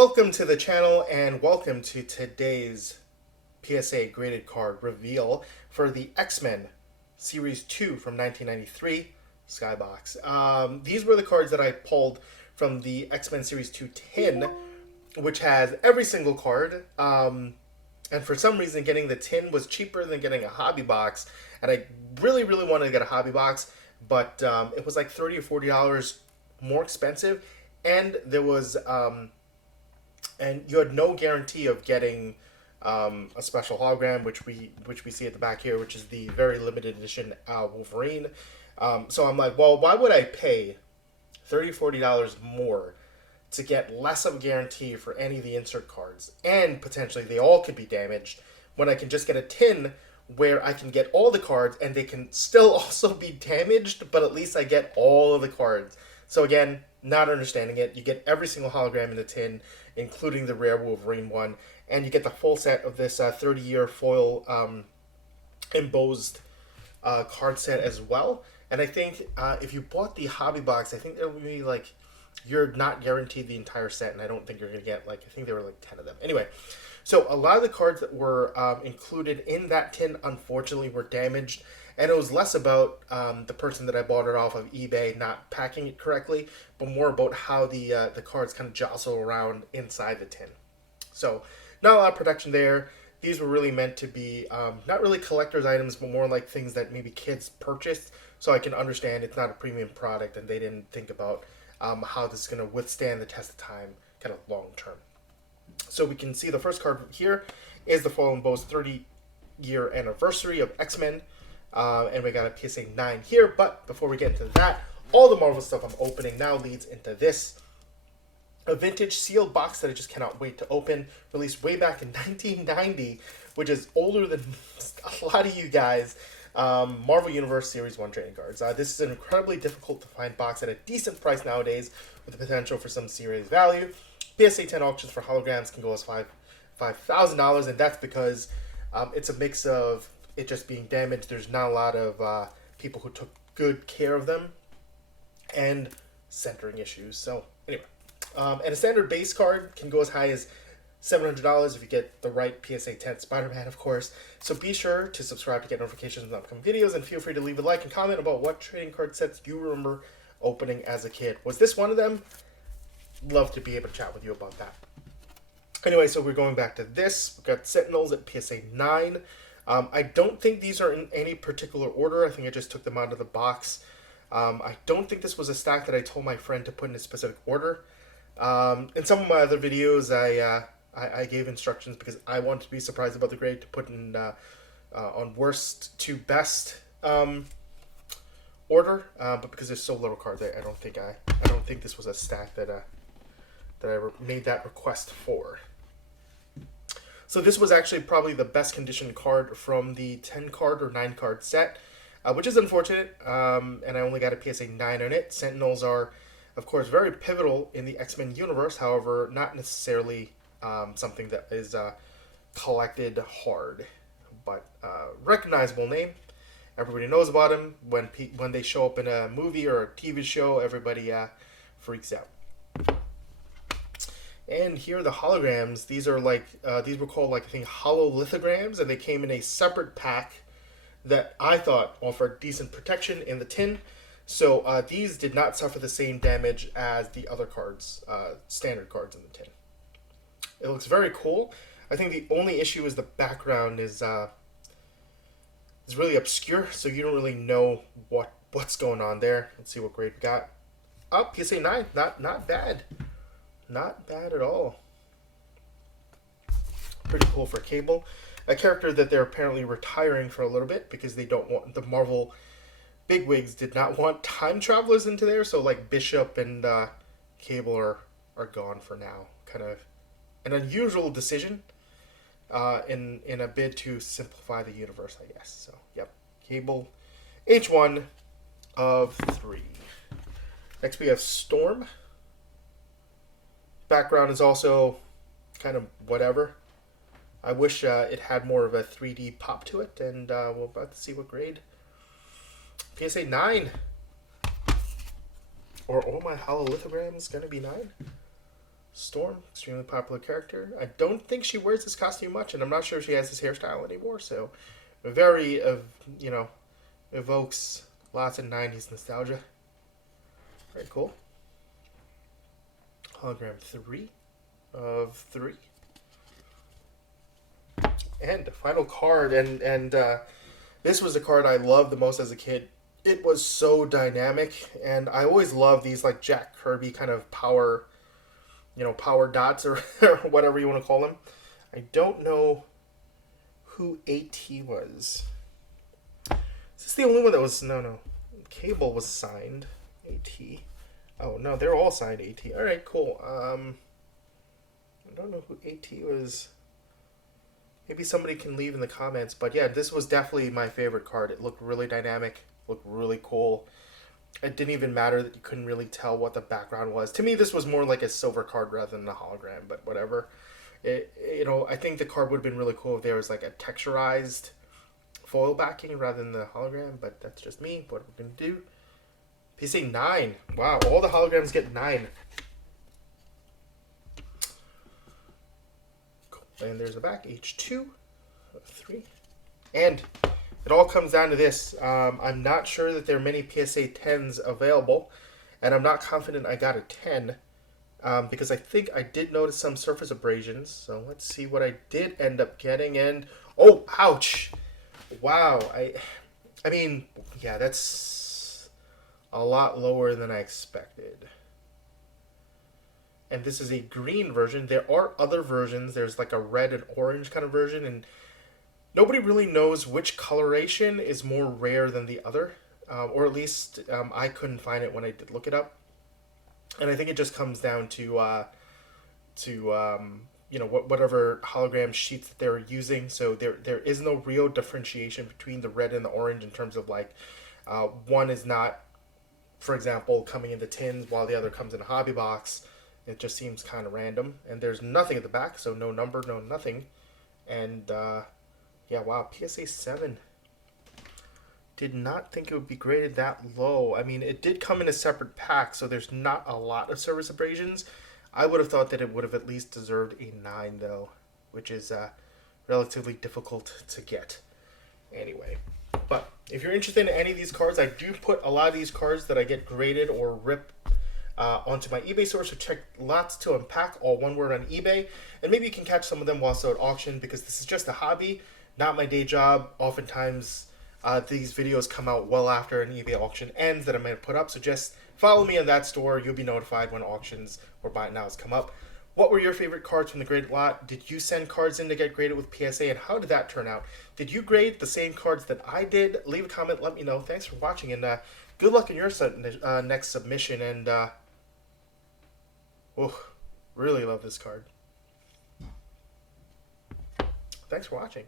Welcome to the channel and welcome to today's PSA graded card reveal for the X-Men Series 2 from 1993 Skybox. These were the cards that I pulled from the X-Men Series 2 tin, which has every single card. And for some reason, getting the tin was cheaper than getting a hobby box. And I really wanted to get a hobby box, but it was like $30 or $40 more expensive. And there was... and you had no guarantee of getting a special hologram, which we see at the back here, which is the very limited edition Wolverine. So I'm like, well, why would I pay $30, $40 more to get less of a guarantee for any of the insert cards, and potentially they all could be damaged, when I can just get a tin where I can get all the cards and they can still also be damaged, but at least I get all of the cards. So again, not understanding it. You get every single hologram in the tin, including the rare Wolverine one, and you get the full set of this 30-year foil embossed card set as well. And I think if you bought the hobby box, I think it would be like, you're not guaranteed the entire set, and I don't think you're going to get, like, I think there were like 10 of them. Anyway, so a lot of the cards that were included in that tin, unfortunately, were damaged. And it was less about the person that I bought it off of eBay not packing it correctly, but more about how the cards kind of jostle around inside the tin. So not a lot of protection there. These were really meant to be not really collector's items, but more like things that maybe kids purchased. So I can understand it's not a premium product, and they didn't think about how this is going to withstand the test of time kind of long term. So we can see the first card here is the foil embossed 30-year anniversary of X-Men. And we got a PSA 9 here, but before we get into that, all the Marvel stuff I'm opening now leads into this. A vintage sealed box that I just cannot wait to open, released way back in 1990, which is older than a lot of you guys. Marvel Universe Series 1 trading cards. This is an incredibly difficult to find box at a decent price nowadays, with the potential for some serious value. PSA 10 auctions for holograms can go as $5,000, and that's because it's a mix of it just being damaged. There's not a lot of people who took good care of them, and centering issues. So anyway, and a standard base card can go as high as $700 if you get the right PSA 10 Spider-Man, of course. So be sure to subscribe to get notifications on upcoming videos, and feel free to leave a like and comment about what trading card sets you remember opening as a kid. Was this one of them? Love to be able to chat with you about that. Anyway, so we're going back to this. We've got Sentinels at PSA 9. I don't think these are in any particular order. I think I just took them out of the box. I don't think this was a stack that I told my friend to put in a specific order. In some of my other videos, I gave instructions because I wanted to be surprised about the grade to put in on worst to best order. But because there's so little cards, I don't think this was a stack that I made that request for. So this was actually probably the best conditioned card from the 10 card or 9 card set, which is unfortunate, and I only got a PSA 9 on it. Sentinels are, of course, very pivotal in the X-Men universe, however, not necessarily something that is collected hard, but recognizable name. Everybody knows about them. When they show up in a movie or a TV show, everybody freaks out. And here are the holograms. These are like, these were called, like, I think, hololithograms, and they came in a separate pack that I thought offered decent protection in the tin. So these did not suffer the same damage as the other cards, standard cards in the tin. It looks very cool. I think the only issue is the background is really obscure, so you don't really know what's going on there. Let's see what grade we got. Oh, PSA 9, not bad. Not bad at all. Pretty cool for Cable. A character that they're apparently retiring for a little bit because they don't want, the Marvel bigwigs did not want time travelers into there. So like Bishop and Cable are gone for now. Kind of an unusual decision in a bid to simplify the universe, I guess. So yep, Cable, H1 of 3. Next we have Storm. Background is also kind of whatever. I wish it had more of a 3D pop to it, and we're about to see what grade. PSA 9. Or all my hololithograms gonna be 9? Storm, extremely popular character. I don't think she wears this costume much, and I'm not sure if she has this hairstyle anymore. So, very you know, evokes lots of '90s nostalgia. Very cool. Hologram 3 of 3. And the final card, and this was the card I loved the most as a kid. It was so dynamic, and I always love these like Jack Kirby kind of power, power dots or, or whatever you want to call them. I don't know who AT was. Is this the only one that was no? Cable was signed AT. Oh no, they're all signed AT. All right, cool. I don't know who AT was. Maybe somebody can leave in the comments. But yeah, this was definitely my favorite card. It looked really dynamic, looked really cool. It didn't even matter that you couldn't really tell what the background was. To me, this was more like a silver card rather than a hologram, but whatever. I think the card would have been really cool if there was like a texturized foil backing rather than the hologram, but that's just me. What we're going to do. PSA 9. Wow, all the holograms get 9. And there's the back, H2 of 3. And it all comes down to this. I'm not sure that there are many PSA 10s available, and I'm not confident I got a 10 because I think I did notice some surface abrasions. So let's see what I did end up getting. And, oh, ouch. Wow. I mean, yeah, that's a lot lower than I expected. And this is a green version. There are other versions. There's like a red and orange kind of version, and nobody really knows which coloration is more rare than the other, or at least I couldn't find it when I did look it up. And I think it just comes down to whatever hologram sheets that they're using. So there is no real differentiation between the red and the orange in terms of like one is not, for example, coming in the tins while the other comes in a hobby box. It just seems kind of random, and there's nothing at the back, so no number, no nothing. And yeah, wow, PSA 7. Did not think it would be graded that low. I mean, it did come in a separate pack, so there's not a lot of surface abrasions. I would have thought that it would have at least deserved a 9, though, which is relatively difficult to get. Anyway, but if you're interested in any of these cards, I do put a lot of these cards that I get graded or ripped onto my eBay store, so check Lots to Unpack, all one word, on eBay, and maybe you can catch some of them while still at auction, because this is just a hobby, not my day job. Oftentimes these videos come out well after an eBay auction ends that I'm going to put up, so just follow me in that store. You'll be notified when auctions or buy it nows come up. What were your favorite cards from the graded lot? Did you send cards in to get graded with PSA, and how did that turn out? Did you grade the same cards that I did? Leave a comment, let me know. Thanks for watching, and good luck in your next submission. And really love this card. Thanks for watching.